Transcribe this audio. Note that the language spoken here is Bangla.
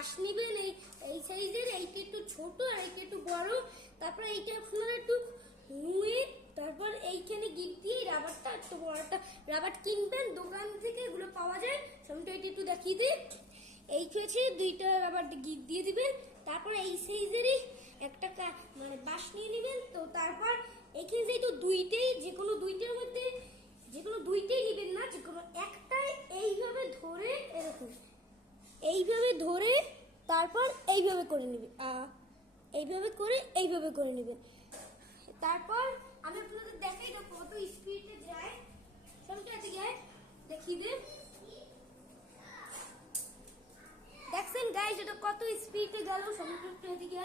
বাঁশ নিবেন এই সাইজের, এইটা একটু ছোট আর এইটা একটু বড়। তারপর এইটা আপনারা একটু নুয়ে তারপর এইখানে গিট দিয়ে রাবারটা একটু বড়টা রাবার কিনবেন দোকান থেকে, এগুলো পাওয়া যায়। সামনে এটা একটু দেখিয়ে দিই, এই হচ্ছে দুইটা রাবার গিট দিয়ে দিবেন। তারপর এই সাইজেরই একটা মানে বাঁশ নিয়ে নেবেন। তো তারপর এখানে যেহেতু দুইটাই, যে কোনো দুইটার মধ্যে যে কোনো দুইটাই নেবেন না, যে কোনো একটাই এইভাবে ধরে এরকম এইভাবে ধরে তারপর এইভাবে করে নেবেন, এইভাবে করে নেবেন। তারপর আমি আপনাদের দেখাই এটা কত স্পিডে যায়। সামনে এদিকে দেখিয়ে দেন, দেখছেন গাইস এটা কত স্পিডে গেল। সামনে একটু এদিকে